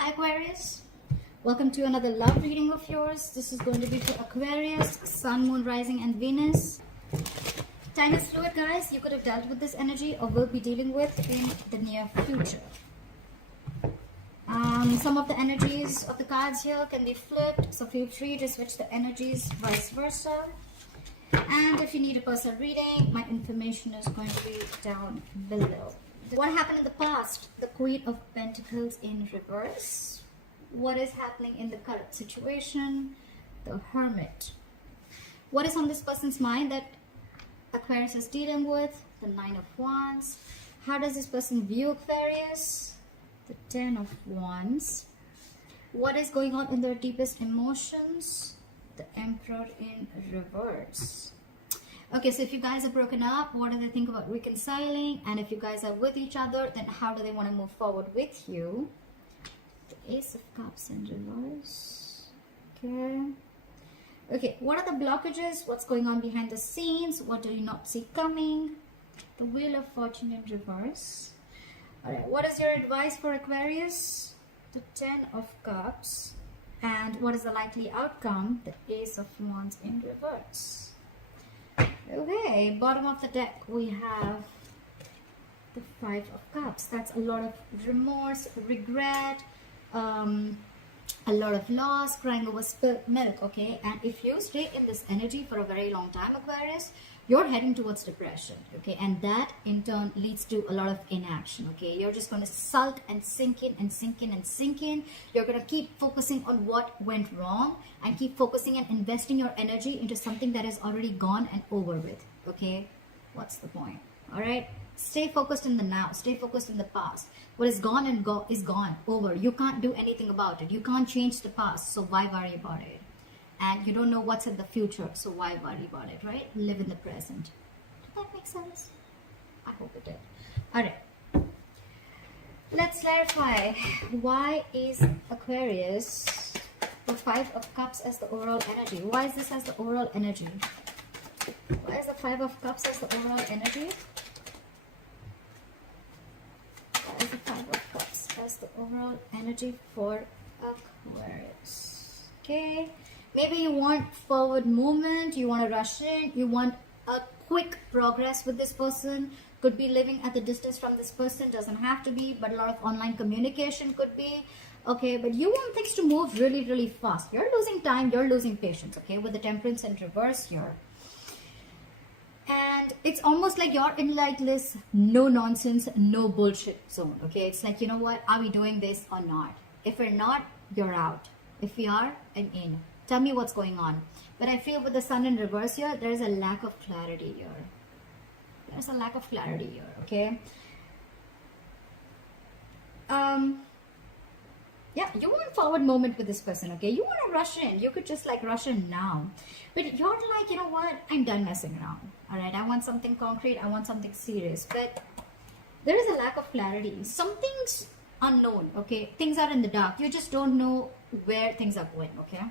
Hi Aquarius, welcome to another love reading of yours. This is going to be for Aquarius, Sun, Moon, Rising and Venus. Time is fluid, guys. You could have dealt with this energy or will be dealing with in the near future. Some of the energies of the cards here can be flipped, so feel free to switch the energies vice versa. And if you need a personal reading, my information is going to be down below. What happened in the past? The Queen of Pentacles in reverse. What is happening in the current situation? The Hermit. What is on this person's mind that Aquarius is dealing with? The Nine of Wands. How does this person view Aquarius? The Ten of Wands. What is going on in their deepest emotions? The Emperor in reverse. Okay, so if you guys are broken up, what do they think about reconciling? And if you guys are with each other, then how do they want to move forward with you? The Ace of Cups in reverse. Okay, what are the blockages? What's going on behind the scenes? What do you not see coming? The Wheel of Fortune in reverse. Alright, what is your advice for Aquarius? The Ten of Cups. And what is the likely outcome? The Ace of Wands in reverse. Okay, bottom of the deck we have the Five of Cups. That's a lot of remorse, regret, a lot of loss, crying over spilt milk, okay? And if you stay in this energy for a very long time, Aquarius, you're heading towards depression, okay? And that in turn leads to a lot of inaction, okay? You're just going to sulk and sink in and sink in and sink in. You're going to keep focusing on what went wrong and keep focusing and investing your energy into something that is already gone and over with, okay? What's the point? All right? Stay focused in the now. Stay focused in the past. What is gone and is gone, over. You can't do anything about it. You can't change the past, so why worry about it? And you don't know what's in the future, so why worry about it, right? Live in the present. Did that make sense? I hope it did. All right. Let's clarify. Why is Aquarius the Five of Cups as the overall energy? Why is this as the overall energy? Why is the Five of Cups as the overall energy? Why is the Five of Cups as the overall energy for Aquarius? Okay. Maybe you want forward movement, you want to rush in, you want a quick progress with this person. Could be living at the distance from this person, doesn't have to be, but a lot of online communication could be. Okay, but you want things to move really, really fast. You're losing time, you're losing patience, okay, with the Temperance in reverse here. And it's almost like you're in like this no nonsense, no bullshit zone, okay? It's like, you know what, are we doing this or not? If we're not, you're out. If we are, I'm in. Tell me what's going on. But I feel with the Sun in reverse here, there's a lack of clarity here. There's a lack of clarity here, okay? Yeah, you want forward movement with this person, okay? You want to rush in. You could just like rush in now. But you're like, you know what? I'm done messing around. All right, I want something concrete. I want something serious. But there is a lack of clarity. Something's unknown, okay? Things are in the dark. You just don't know where things are going, okay?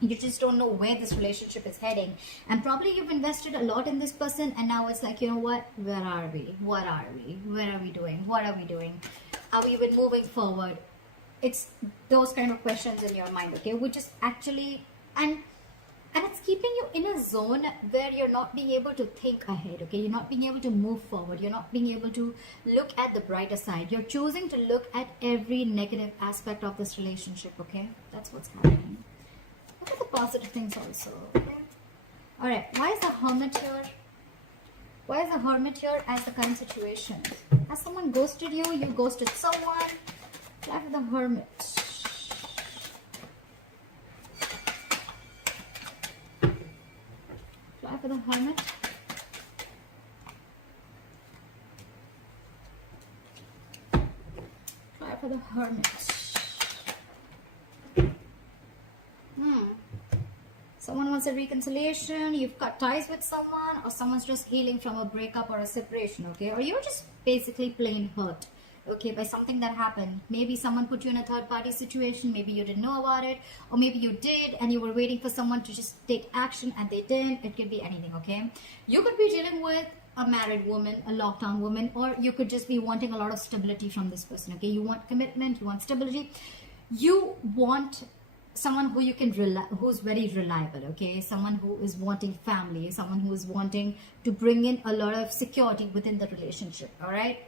You just don't know where this relationship is heading. And probably you've invested a lot in this person and now it's like, you know what? Where are we? What are we? Where are we doing? What are we doing? Are we even moving forward? It's those kind of questions in your mind, okay? Which is actually, and it's keeping you in a zone where you're not being able to think ahead, okay? You're not being able to move forward. You're not being able to look at the brighter side. You're choosing to look at every negative aspect of this relationship, okay? That's what's happening. Look at the positive things also, okay? Alright, why is the Hermit here? Why is the Hermit here as the current situation? Has someone ghosted you? You ghosted someone? Fly for the Hermit. Fly for the Hermit. Fly for the Hermit. Someone wants a reconciliation, you've cut ties with someone, or someone's just healing from a breakup or a separation, okay? Or you're just basically plain hurt, okay, by something that happened. Maybe someone put you in a third-party situation, maybe you didn't know about it, or maybe you did and you were waiting for someone to just take action and they didn't. It could be anything, okay? You could be dealing with a married woman, a lockdown woman, or you could just be wanting a lot of stability from this person. Okay, you want commitment, you want stability, you want someone who you can who's very reliable. Okay, someone who is wanting family, someone who is wanting to bring in a lot of security within the relationship. All right,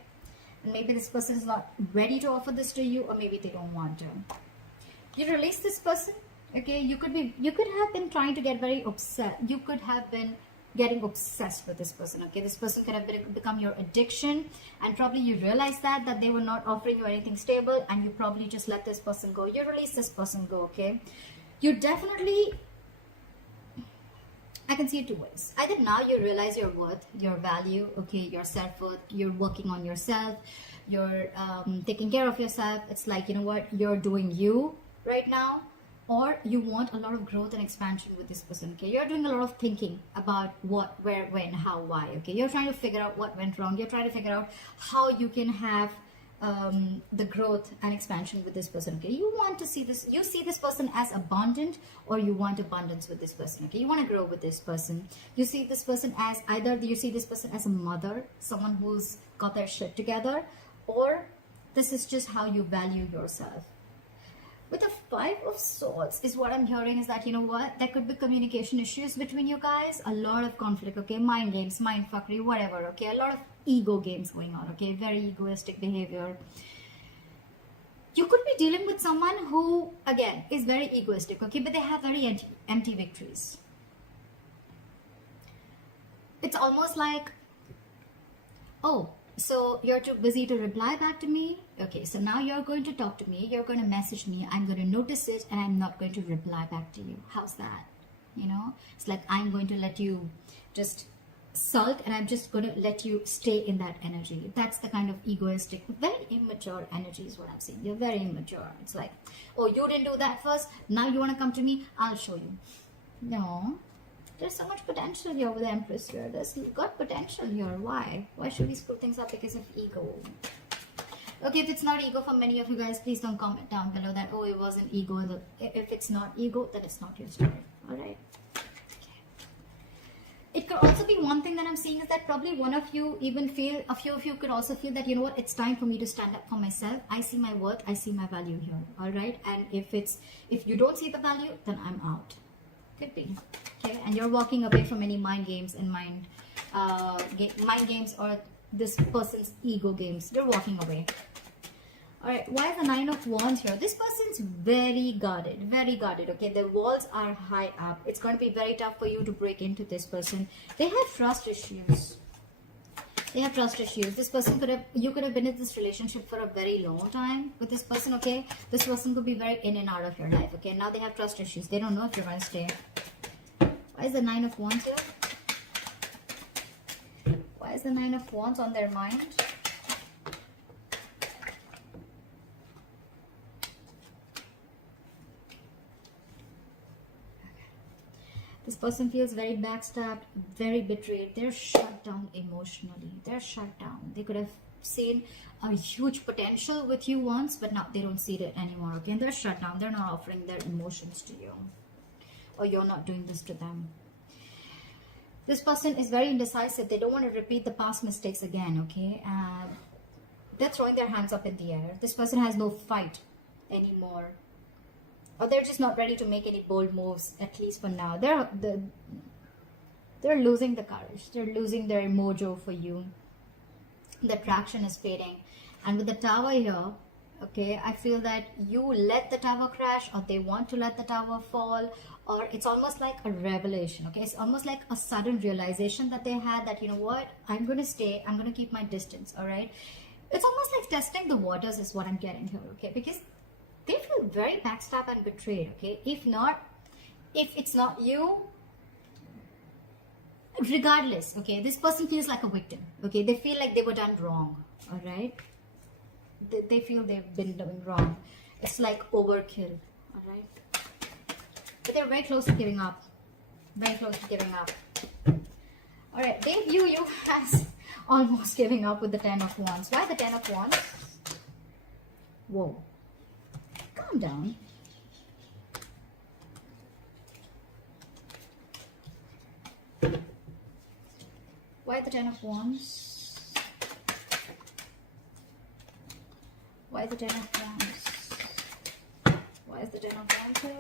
and maybe this person is not ready to offer this to you, or maybe they don't want to. You release this person. Okay, you could have been trying to get very upset. You could have been getting obsessed with this person. Okay, this person could have become your addiction, and probably you realize that they were not offering you anything stable, and you probably just let this person go. You release this person go. Okay, you definitely, I can see it two ways. Either now you realize your worth, your value, okay, your self-worth, you're working on yourself, you're taking care of yourself. It's like, you know what, you're doing you right now. Or you want a lot of growth and expansion with this person. Okay, you're doing a lot of thinking about what, where, when, how, why. Okay, you're trying to figure out what went wrong. You're trying to figure out how you can have the growth and expansion with this person. Okay, you want to see this, you see this person as abundant, or you want abundance with this person. Okay, you want to grow with this person. You see this person as, either you see this person as a mother, someone who's got their shit together, or this is just how you value yourself. With the Five of Swords is what I'm hearing is that, you know what, there could be communication issues between you guys, a lot of conflict. Okay, mind games, mind fuckery, whatever. Okay, a lot of ego games going on. Okay, very egoistic behavior. You could be dealing with someone who, again, is very egoistic. Okay, but they have very empty victories. It's almost like, oh, so you're too busy to reply back to me? Okay, so now you're going to talk to me, you're going to message me, I'm going to notice it, and I'm not going to reply back to you. How's that? You know, it's like I'm going to let you just sulk, and I'm just going to let you stay in that energy. That's the kind of egoistic, very immature energy is what I'm saying. You're very immature. It's like, oh, you didn't do that first, now you want to come to me, I'll show you. No. There's so much potential here with the Empress here. There's got potential here. Why? Why should we screw things up because of ego? Okay, if it's not ego for many of you guys, please don't comment down below that, oh, it wasn't ego. If it's not ego, then it's not your story. Alright? Okay. It could also be one thing that I'm seeing is that probably one of you even feel, a few of you could also feel that, you know what, it's time for me to stand up for myself. I see my worth. I see my value here. Alright? And if you don't see the value, then I'm out. Could be. Okay, and you're walking away from any mind games and mind games or this person's ego games. You're walking away. Alright, why is the Nine of Wands here? This person's very guarded, okay? Their walls are high up. It's going to be very tough for you to break into this person. They have trust issues. They have trust issues. This person you could have been in this relationship for a very long time with this person, okay? This person could be very in and out of your life, okay? Now they have trust issues. They don't know if you're going to stay. Why is the Nine of Wands here? Why is the Nine of Wands on their mind? This person feels very backstabbed, very betrayed. They're shut down emotionally. They're shut down. They could have seen a huge potential with you once, but now they don't see it anymore, okay? And they're shut down. They're not offering their emotions to you. Or you're not doing this to them. This person is very indecisive. They don't want to repeat the past mistakes again, okay? They're throwing their hands up in the air. This person has no fight anymore. Or they're just not ready to make any bold moves, at least for now. They're losing the courage. They're losing their mojo for you. The attraction is fading. And with the Tower here, okay, I feel that you let the tower crash, or they want to let the tower fall, or it's almost like a revelation, okay? It's almost like a sudden realization that they had that, you know what, I'm going to stay, I'm going to keep my distance, all right? It's almost like testing the waters is what I'm getting here, okay? Because they feel very backstabbed and betrayed, okay? If it's not you, regardless, okay, this person feels like a victim, okay? They feel like they were done wrong, all right? They feel they've been doing wrong. It's like overkill, all right? But they're very close to giving up. Very close to giving up. All right, they view you as almost giving up with the Ten of Wands. Why the Ten of Wands? Whoa. Calm down. Why Why the Ten of Wands? Why the Ten of Wands? Why is the Ten of Wands here?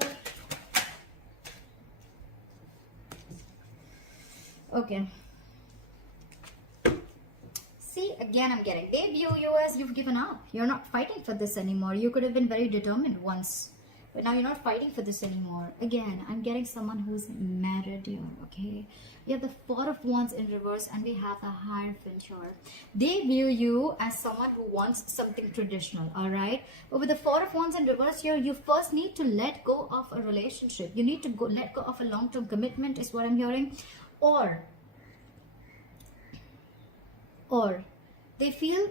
Okay. See, again I'm getting, they view you as you've given up. You're not fighting for this anymore. You could have been very determined once, but now you're not fighting for this anymore. Again, I'm getting someone who's married here, okay? We have the Four of Wands in reverse and we have the Hierophant here. They view you as someone who wants something traditional, all right? But with the Four of Wands in reverse here, you first need to let go of a relationship. You need to let go of a long-term commitment is what I'm hearing. Or they feel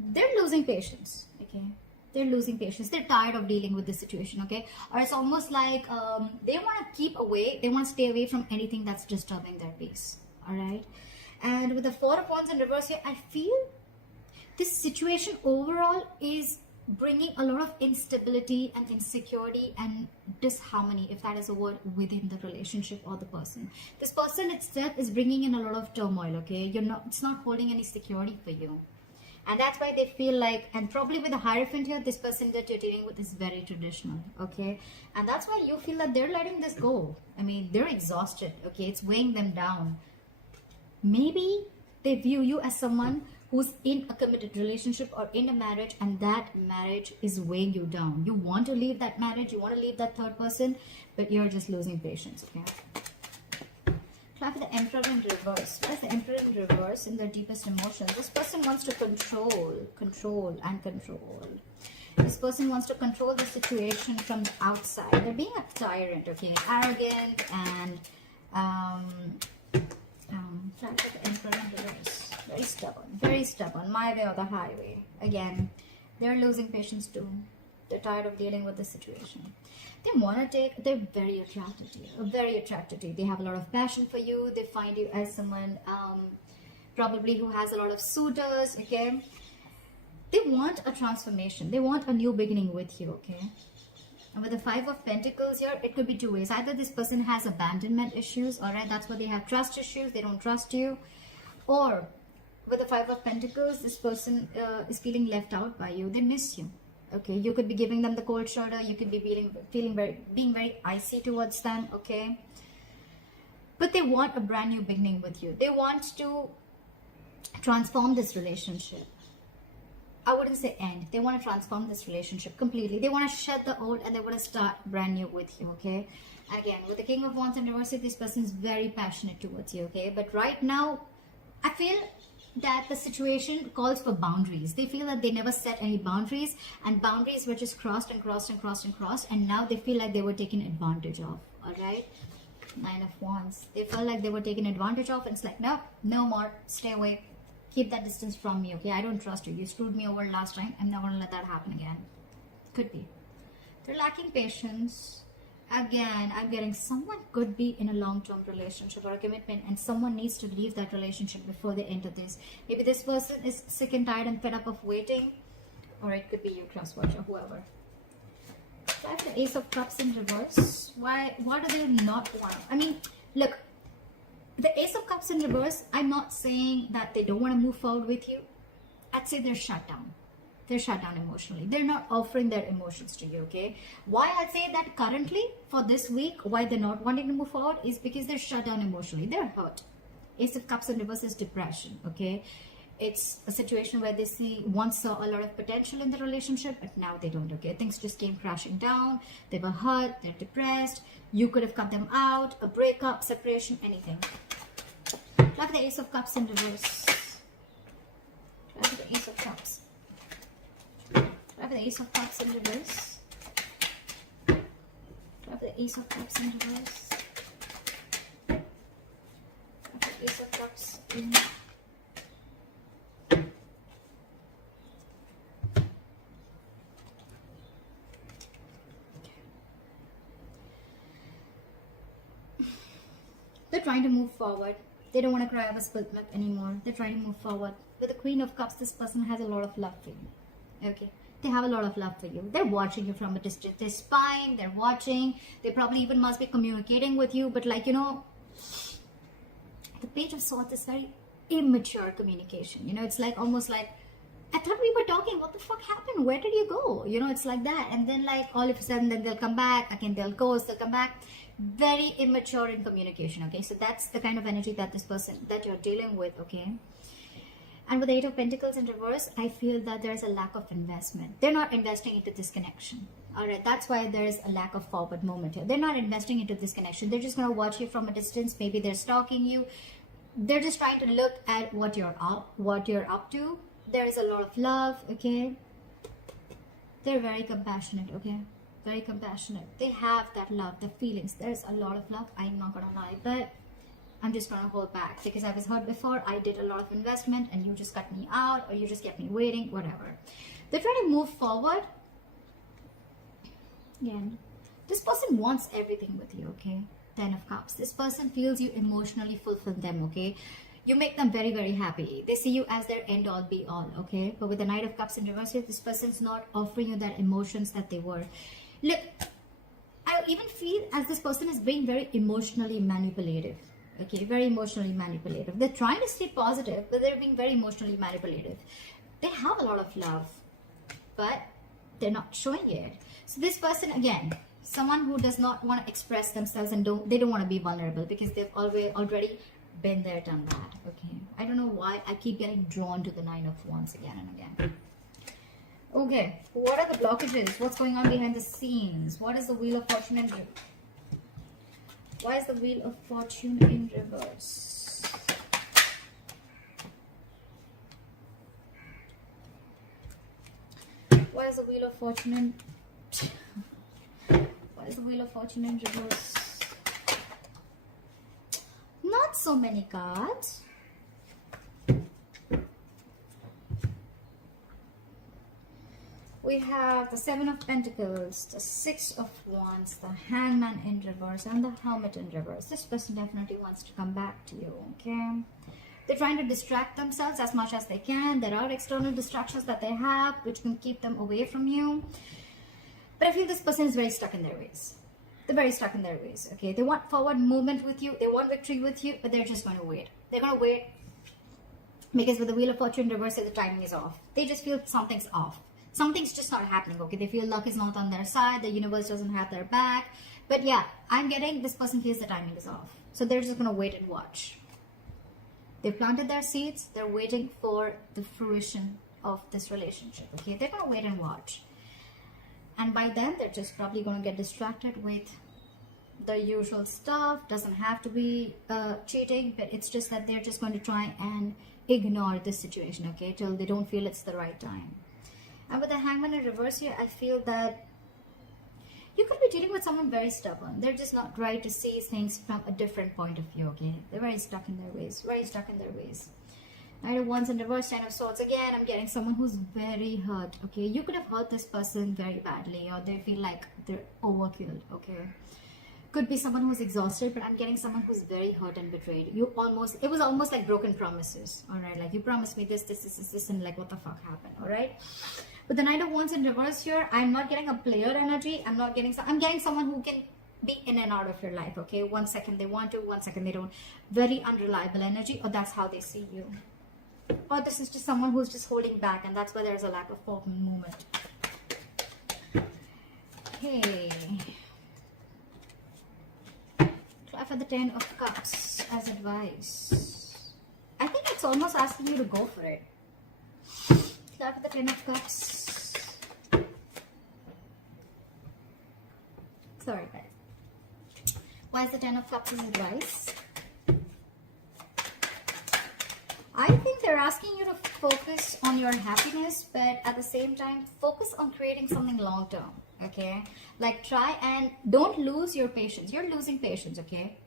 they're losing patience, okay? They're losing patience. They're tired of dealing with this situation, okay? Or it's almost like they want to keep away. They want to stay away from anything that's disturbing their peace, all right? And with the Four of Wands in reverse here, I feel this situation overall is bringing a lot of instability and insecurity and disharmony, if that is a word, within the relationship or the person. This person itself is bringing in a lot of turmoil, okay? It's not holding any security for you. And that's why they feel like, and probably with the Hierophant here, this person that you're dealing with is very traditional, okay? And that's why you feel that they're letting this go. I mean, they're exhausted, okay? It's weighing them down. Maybe they view you as someone who's in a committed relationship or in a marriage, and that marriage is weighing you down. You want to leave that marriage, you want to leave that third person, but you're just losing patience, okay? Clap for the Emperor in reverse. What is the Emperor in reverse in their deepest emotions? This person wants to control. This person wants to control the situation from the outside. They're being a tyrant, okay? Arrogant and clap for the Emperor in reverse. Very stubborn, my way or the highway. Again, they're losing patience too. They're tired of dealing with the situation. They're very attracted to you. They have a lot of passion for you. They find you as someone probably who has a lot of suitors, okay? They want a transformation. They want a new beginning with you, okay? And with the Five of Pentacles here, it could be two ways. Either this person has abandonment issues, all right? That's why they have trust issues. They don't trust you. Or with the Five of Pentacles, this person is feeling left out by you. They miss you, okay? You could be giving them the cold shoulder. You could be being very icy towards them, okay? But they want a brand new beginning with you. They want to transform this relationship. I wouldn't say end. They want to transform this relationship completely. They want to shed the old and they want to start brand new with you, okay? Again, with the King of Wands in reverse, this person is very passionate towards you, okay? But right now, I feel that the situation calls for boundaries. They feel that they never set any boundaries, and boundaries were just crossed, and now they feel like they were taken advantage of, all right? Nine of Wands. They felt like they were taken advantage of, and it's like, no more, stay away. Keep that distance from me, okay? I don't trust you. You screwed me over last time. I'm not going to let that happen again. Could be. They're lacking patience. Again, I'm getting someone could be in a long-term relationship or a commitment, and someone needs to leave that relationship before they enter this. Maybe this person is sick and tired and fed up of waiting, or it could be your crosswatch or whoever. I have the Ace of Cups in reverse. Why do they not want? I mean, look, the Ace of Cups in reverse, I'm not saying that they don't want to move forward with you. I'd say they're shut down. They're shut down emotionally. They're not offering their emotions to you, okay? Why I say that currently, for this week, why they're not wanting to move forward is because they're shut down emotionally. They're hurt. Ace of Cups in reverse is depression, okay? It's a situation where they once saw a lot of potential in the relationship, but now they don't, okay? Things just came crashing down. They were hurt. They're depressed. You could have cut them out. A breakup, separation, anything. Like the Ace of Cups in reverse. Like the Ace of Cups. Like the Ace of Cups in reverse. Like the Ace of Cups in reverse. Like the Ace of Cups in They're trying to move forward. They don't want to cry over spilled milk anymore. They're trying to move forward. With the Queen of Cups, this person has a lot of love for you. Okay, they have a lot of love for you. They're watching you from a distance. They're spying, they're watching. They probably even must be communicating with you. But like, you know, the Page of Swords is very immature communication. You know, it's like almost like, I thought we were talking. What the fuck happened? Where did you go? You know, it's like that. And then like all of a sudden, then they'll come back. Again, they'll ghost. They'll come back. Very immature in communication. Okay, so that's the kind of energy that this person that you're dealing with. Okay. And with the Eight of Pentacles in reverse, I feel that there's a lack of investment. They're not investing into this connection. All right, that's why there's a lack of forward movement here. They're not investing into this connection. They're just going to watch you from a distance. Maybe they're stalking you. They're just trying to look at what you're up to. There is a lot of love, okay? They're very compassionate, okay? Very compassionate. They have that love, the feelings. There's a lot of love. I'm not going to lie, but I'm just going to hold back because I was hurt before. I did a lot of investment and you just cut me out or you just kept me waiting, whatever. They're trying to move forward. Again, this person wants everything with you, okay? 10 of Cups. This person feels you emotionally fulfill them, okay? You make them very, very happy. They see you as their end all be all, okay? But with the Knight of Cups in reverse here, this person's not offering you that emotions that they were. Look, I even feel as this person is being very emotionally manipulative. Okay, very emotionally manipulative. They're trying to stay positive, but they're being very emotionally manipulative. They have a lot of love, but they're not showing it. So this person, again, someone who does not want to express themselves and they don't want to be vulnerable because they've already been there, done that. Okay, I don't know why I keep getting drawn to the Nine of Wands again and again. Okay, what are the blockages? What's going on behind the scenes? What is the Wheel of Fortune in reverse? Why is the Wheel of Fortune in reverse? Why is the Wheel of Fortune in... Why is the Wheel of Fortune in reverse? Not so many cards. We have the Seven of Pentacles, the Six of Wands, the Hangman in reverse, and the Hermit in reverse. This person definitely wants to come back to you, okay? They're trying to distract themselves as much as they can. There are external distractions that they have which can keep them away from you. But I feel this person is very stuck in their ways. They're very stuck in their ways, okay? They want forward movement with you. They want victory with you, but they're just going to wait. They're going to wait because with the Wheel of Fortune in reverse, the timing is off. They just feel something's off. Something's just not happening, okay? They feel luck is not on their side. The universe doesn't have their back. But yeah, I'm getting this person feels the timing is off. So they're just going to wait and watch. They've planted their seeds. They're waiting for the fruition of this relationship, okay? They're going to wait and watch. And by then, they're just probably going to get distracted with the usual stuff. Doesn't have to be cheating, but it's just that they're just going to try and ignore this situation, okay? Till they don't feel it's the right time. And with the Hangman in reverse here, I feel that you could be dealing with someone very stubborn. They're just not ready to see things from a different point of view, okay? They're very stuck in their ways, very stuck in their ways. Knight of Wands in reverse, Ten of Swords. Again, I'm getting someone who's very hurt, okay? You could have hurt this person very badly, or they feel like they're overkilled, okay? Could be someone who's exhausted, but I'm getting someone who's very hurt and betrayed. It was almost like broken promises, all right? Like, you promised me this, and like, what the fuck happened, all right? With the Knight of Wands in reverse here, I'm not getting a player energy. I'm getting someone who can be in and out of your life, okay? 1 second they want to, 1 second they don't. Very unreliable energy, or that's how they see you. Or this is just someone who's just holding back, and that's why there's a lack of forward movement. Okay. Try for the Ten of Cups as advice. I think it's almost asking you to go for it. Try for the Ten of Cups. Sorry, guys. Why is the Ten of Cups as advice? I think they're asking you to focus on your happiness, but at the same time, focus on creating something long term, okay? Like, try and don't lose your patience. You're losing patience, okay?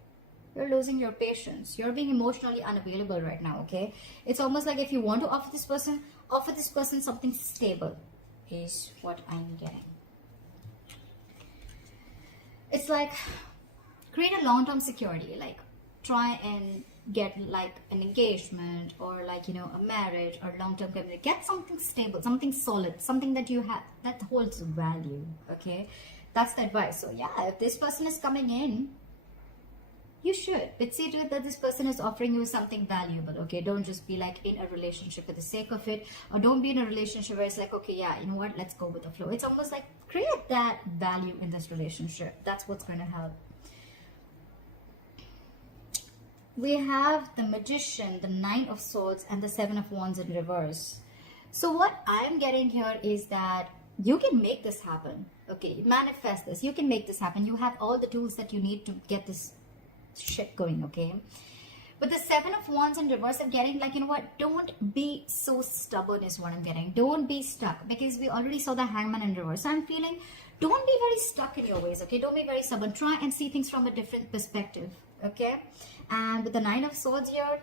You're losing your patience. You're being emotionally unavailable right now, okay? It's almost like if you want to offer this person something stable, is what I'm getting. It's like, create a long-term security. Like, try and get like an engagement or like, you know, a marriage or long-term commitment. Get something stable, something solid, something that you have that holds value. Okay, that's the advice. So yeah, if this person is coming in, you should, but see to it that this person is offering you something valuable. Okay, don't just be like in a relationship for the sake of it, or don't be in a relationship where it's like, okay, yeah, you know what, let's go with the flow. It's almost like create that value in this relationship. That's what's going to help. We have the Magician, the Nine of Swords, and the Seven of Wands in reverse. So what I'm getting here is that you can make this happen. Okay, manifest this. You can make this happen. You have all the tools that you need to get this shit going. Okay, but the Seven of Wands in reverse, I'm getting like, you know what, don't be so stubborn is what I'm getting. Don't be stuck, because we already saw the Hangman in reverse. So I'm feeling, don't be very stuck in your ways. Okay, don't be very stubborn. Try and see things from a different perspective. Okay, and with the Nine of Swords here,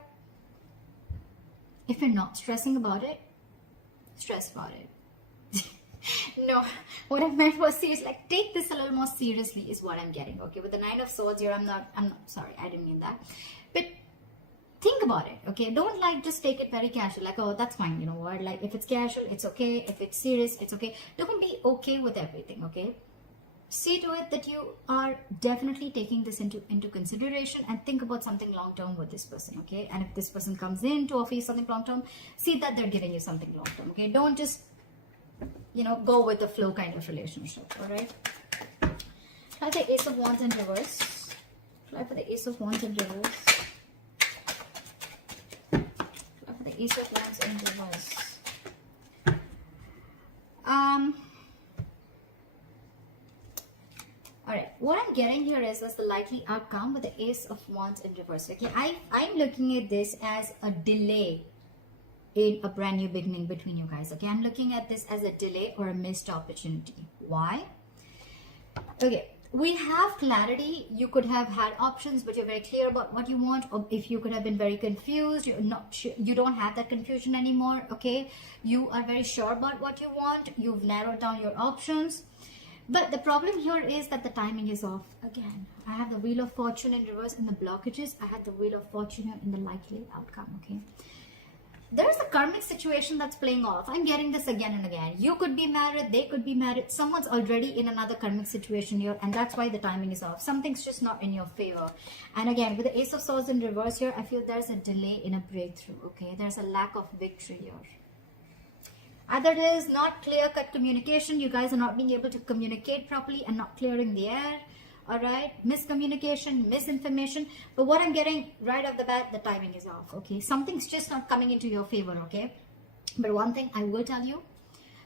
if you're not stressing about it, stress about it. No, what I meant was serious, like take this a little more seriously is what I'm getting. Okay, with the Nine of Swords here, I'm not sorry, I didn't mean that, but think about it. Okay, don't like just take it very casual, like, oh, that's fine, you know what, like if it's casual, it's okay. If it's serious, it's okay. Don't be okay with everything. Okay, see to it that you are definitely taking this into consideration, and think about something long term with this person. Okay, and if this person comes in to offer you something long term, see that they're giving you something long term. Okay, don't just, you know, go with the flow kind of relationship. All right, try the Ace of Wands in reverse. Try for the Ace of Wands in reverse. Try for the Ace of Wands in reverse. Alright, what I'm getting here is the likely outcome with the Ace of Wands in reverse. Okay, I'm looking at this as a delay in a brand new beginning between you guys. Okay, I'm looking at this as a delay or a missed opportunity. Why? Okay, we have clarity. You could have had options, but you're very clear about what you want. Or if you could have been very confused, you're not sure, you don't have that confusion anymore. Okay, you are very sure about what you want. You've narrowed down your options. But the problem here is that the timing is off. Again, I have the Wheel of Fortune in reverse in the blockages. I have the Wheel of Fortune here in the likely outcome. Okay, there's a karmic situation that's playing off. I'm getting this again and again. You could be married, they could be married. Someone's already in another karmic situation here, and that's why the timing is off. Something's just not in your favor. And again, with the Ace of Swords in reverse here, I feel there's a delay in a breakthrough. Okay, there's a lack of victory here. Either it is not clear-cut communication. You guys are not being able to communicate properly and not clearing the air. All right, miscommunication, misinformation. But what I'm getting right off the bat, the timing is off. Okay, something's just not coming into your favor. Okay, but one thing I will tell you,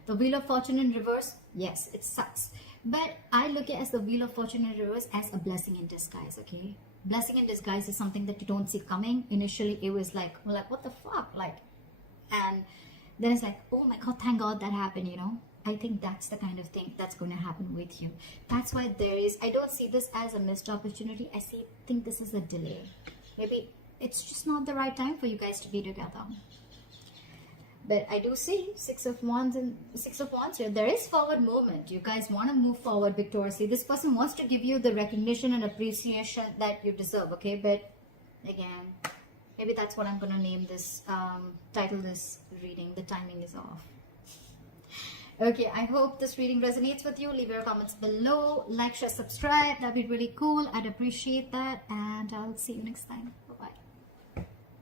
the Wheel of Fortune in reverse, yes, it sucks, but I look at it as the Wheel of Fortune in reverse as a blessing in disguise. Okay, blessing in disguise is something that you don't see coming. Initially it was like what the fuck, like, and then it's like, oh my god, thank god that happened, you know. I think that's the kind of thing that's going to happen with you. That's why I don't see this as a missed opportunity. Think this is a delay. Maybe it's just not the right time for you guys to be together. But I do see Six of Wands here. There is forward movement. You guys want to move forward victoriously. This person wants to give you the recognition and appreciation that you deserve. Okay, but again, maybe that's what I'm going to name this, title this reading. The timing is off. Okay, I hope this reading resonates with you. Leave your comments below. Like, share, subscribe. That'd be really cool. I'd appreciate that. And I'll see you next time.